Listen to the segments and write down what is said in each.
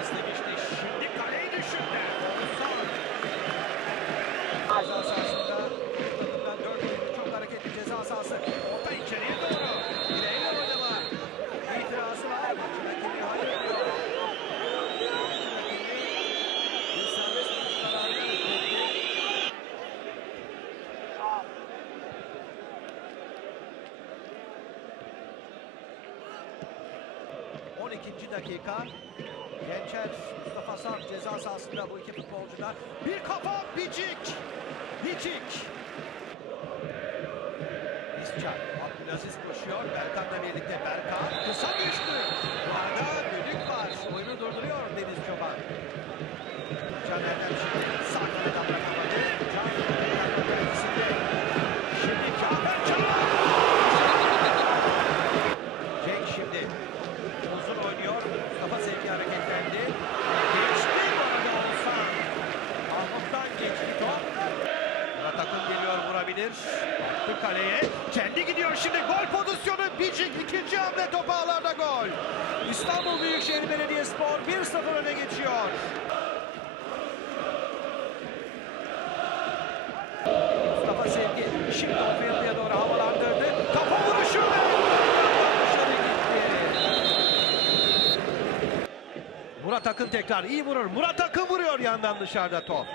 Hızlı geçti. Şimdi kaleyi düşündü. 12. dakika. Gençer Mustafa Sam ceza sahasında bu iki futbolcular. Bir kafa Bicik. Bicik. İscan. Abdülaziz koşuyor. Berkan'la birlikte Berkan. Kısa düştü. Bu arada düdük var. Oyunu durduruyor Deniz Çoban. Can Erdem şimdi sağ kanada bırakamadı. Can Erdem kendisinde. Şimdi Cafer Can. Cenk şimdi uzun oynuyor. Mustafa Sevgi hareketlendi. Geçti bu arada Oğuzhan. Mahmut'tan geçti top. Murat Akın vurabilir. Attı kaleye. Kendi gidiyor şimdi. Gol pozisyonu. Bicik ikinci hamle top ağlarda gol. İstanbul Büyükşehir Belediyespor 1-0 öne geçiyor. Mustafa Sevgi şimdi topu yapıya doğru havalandırdı. Kafa vuruşu ve. Murat Akın tekrar iyi vurur. Murat Akın vuruyor yandan dışarıda top.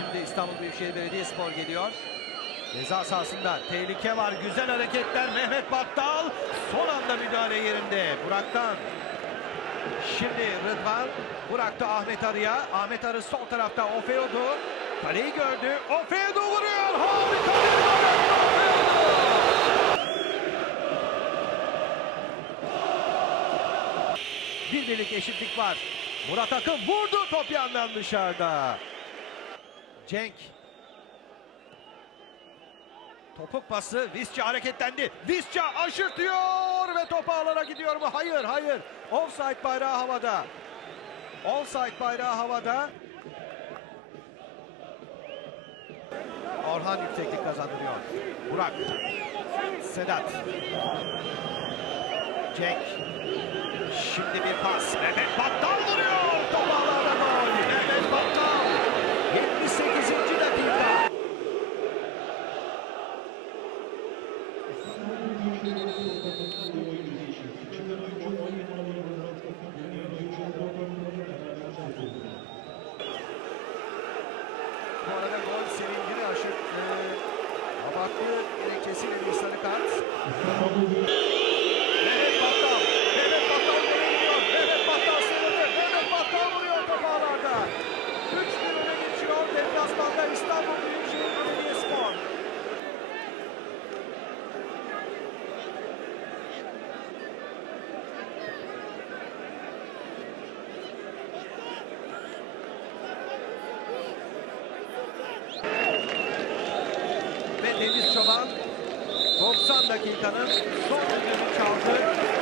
Şimdi İstanbul Büyükşehir Belediyespor geliyor. Ceza sahasında tehlike var. Güzel hareketler. Mehmet Battal son anda müdahale yerinde. Burak'tan. Şimdi Rıdvan. Burak'ta Ahmet Arı'ya. Ahmet Arı sol tarafta Ofeodu. Kaleyi gördü. Ofeodu vuruyor. Harika bir. Bir eşitlik var. Murat Akın vurdu top yandan dışarıda. Cenk. Topuk pası. Visca hareketlendi. Visca aşırtıyor ve top ağlara gidiyor mu? Hayır, hayır. Offside bayrağı havada. Offside bayrağı havada. Orhan yükseklik kazandırıyor. Burak. Sedat. Cenk. Şimdi bir pas. Mehmet Battal vuruyor. Top ağlarda gol. Mehmet Battal. 78. dakika. Bu arada gol sevincini aşık e, abartı gerekçesiyle bir sarı kart. Mehmet Battal. Mehmet Battal gole gidiyor. Mehmet Battal sınırlı. Mehmet Battal vuruyor top ağlarda. 3-1 öne geçiyor. Deplasmanda İstanbul Büyükşehir Belediyespor. Ve Deniz Çoban 90 dakikanın son düdüğünü çaldı.